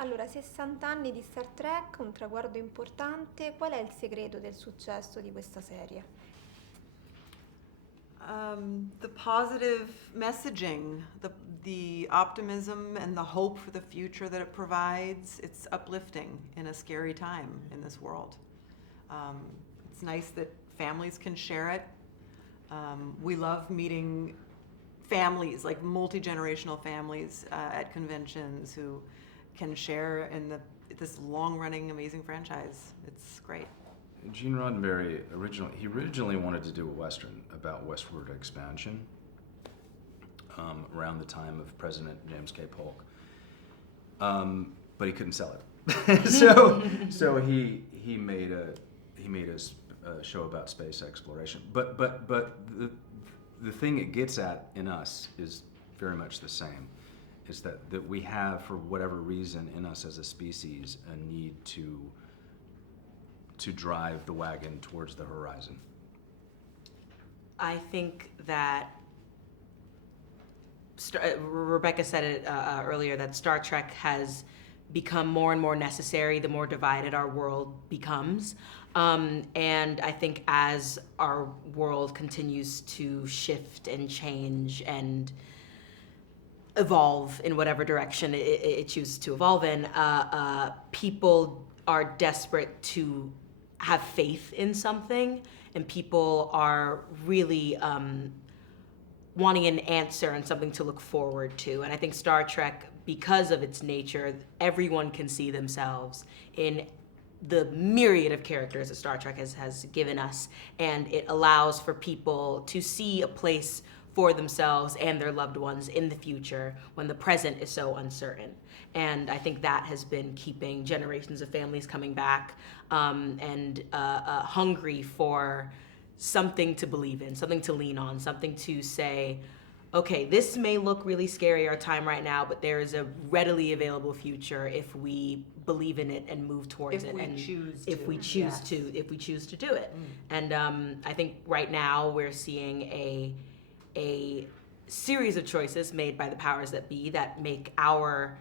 Allora, 60 anni di Star Trek, un traguardo importante. Qual è il segreto del successo di questa serie? The positive messaging, the optimism and the hope for the future that it provides. It's uplifting in a scary time in this world. It's nice that families can share it. We love meeting families, like multi-generational families at conventions who can share in this long-running amazing franchise. It's great. Gene Roddenberry originally wanted to do a Western about westward expansion around the time of President James K. Polk, but he couldn't sell it. so he made a show about space exploration. But the thing it gets at in us is very much the same. Is that we have, for whatever reason, in us as a species, a need to drive the wagon towards the horizon? I think that Rebecca said it earlier, that Star Trek has become more and more necessary the more divided our world becomes. And I think as our world continues to shift and change and evolve in whatever direction it chooses to evolve in, people are desperate to have faith in something, and people are really wanting an answer and something to look forward to. And I think Star Trek, because of its nature, everyone can see themselves in the myriad of characters that Star Trek has given us, and it allows for people to see a place for themselves and their loved ones in the future when the present is so uncertain. And I think that has been keeping generations of families coming back and hungry for something to believe in, something to lean on, something to say, okay, this may look really scary our time right now, but there is a readily available future if we believe in it and move towards it. If we choose to do it. And I think right now we're seeing a series of choices made by the powers that be that make our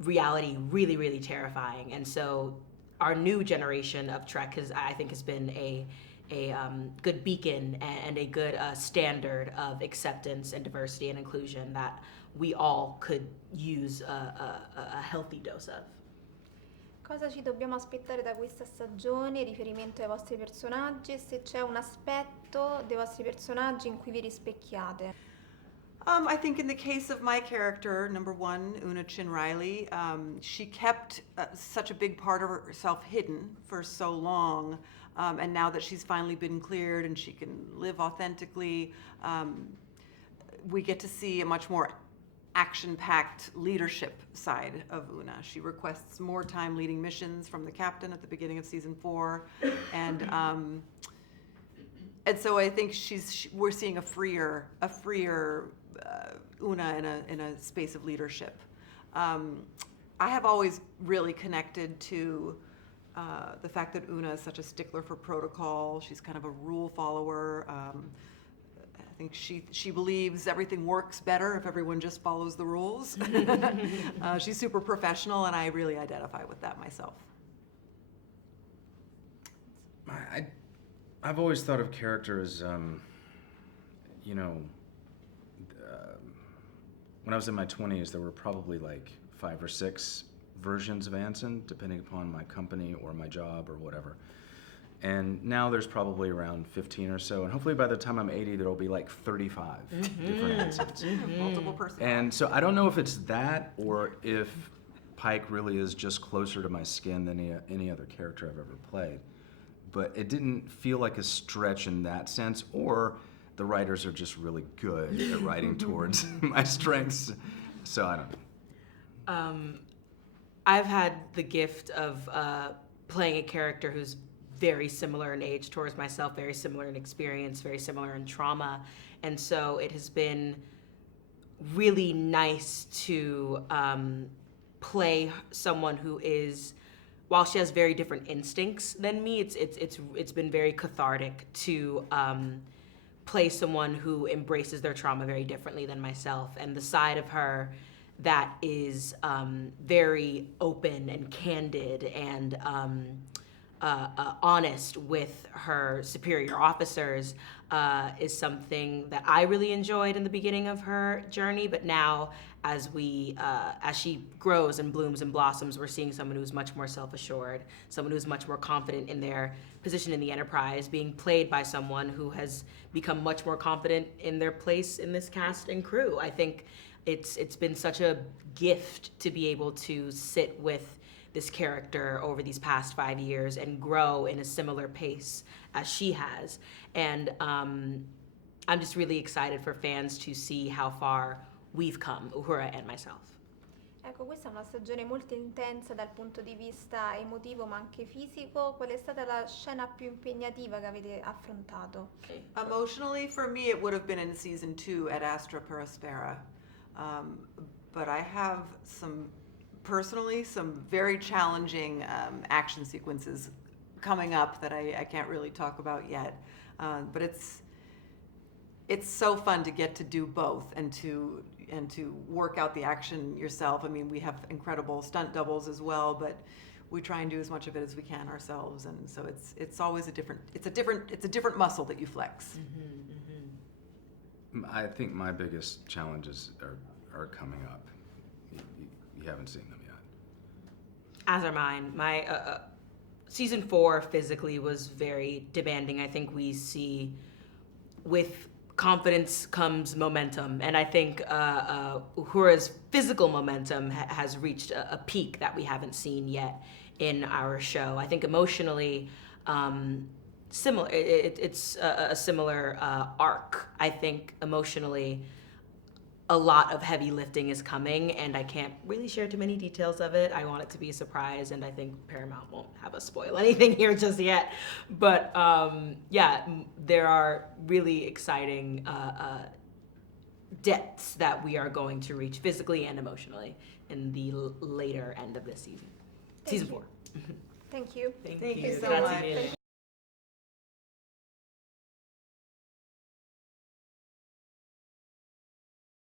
reality really, really terrifying. And so our new generation of Trek I think has been a good beacon and a good standard of acceptance and diversity and inclusion that we all could use a healthy dose of. Cosa ci dobbiamo aspettare da questa stagione in riferimento ai vostri personaggi e se c'è un aspetto dei vostri personaggi in cui vi rispecchiate? I think in the case of my character, number one, Una Chin Riley, she kept such a big part of herself hidden for so long, and now that she's finally been cleared and she can live authentically, we get to see a much more action-packed leadership side of Una. She requests more time leading missions from the captain at the beginning of season 4, and so I think we're seeing a freer Una in a space of leadership. I have always really connected to the fact that Una is such a stickler for protocol. She's kind of a rule follower. I think she believes everything works better if everyone just follows the rules. She's super professional, and I really identify with that myself. I've always thought of character as, when I was in my 20s, there were probably like 5 or 6 versions of Anson, depending upon my company or my job or whatever. And now there's probably around 15 or so, and hopefully by the time I'm 80, there'll be like 35 different Ansons. Multiple personalities. And so I don't know if it's that or if Pike really is just closer to my skin than any other character I've ever played. But it didn't feel like a stretch in that sense, or the writers are just really good at writing towards my strengths. So I don't know. I've had the gift of playing a character who's very similar in age towards myself, very similar in experience, very similar in trauma. And so it has been really nice to play someone who is, while she has very different instincts than me, it's been very cathartic to play someone who embraces their trauma very differently than myself. And the side of her that is very open and candid and honest with her superior officers is something that I really enjoyed in the beginning of her journey. But now, as she grows and blooms and blossoms, we're seeing someone who's much more self-assured, someone who's much more confident in their position in the Enterprise, being played by someone who has become much more confident in their place in this cast and crew. I think it's been such a gift to be able to sit with this character over these past 5 years and grow in a similar pace as she has. And I'm just really excited for fans to see how far we've come, Uhura and myself. Ecco, questa è una stagione molto intensa dal punto di vista emotivo ma anche fisico. Qual è stata la scena più impegnativa che avete affrontato? Emotionally, for me, it would have been in season 2 at Astra Perispera. But I have some very challenging action sequences coming up that I can't really talk about yet. But it's so fun to get to do both and to work out the action yourself. I mean, we have incredible stunt doubles as well, but we try and do as much of it as we can ourselves, and so it's always a different muscle that you flex. I think my biggest challenges are coming up. You haven't seen them yet. As are mine. My season 4 physically was very demanding. I think we see with confidence comes momentum, and I think Uhura's physical momentum has reached a peak that we haven't seen yet in our show. I think emotionally, similar. It's a similar arc. I think emotionally, a lot of heavy lifting is coming, and I can't really share too many details of it. I want it to be a surprise, and I think Paramount won't have us spoil anything here just yet. But yeah, there are really exciting depths that we are going to reach physically and emotionally in the later end of this season. Season 4. Thank you. Thank you you so Grazie much. mille.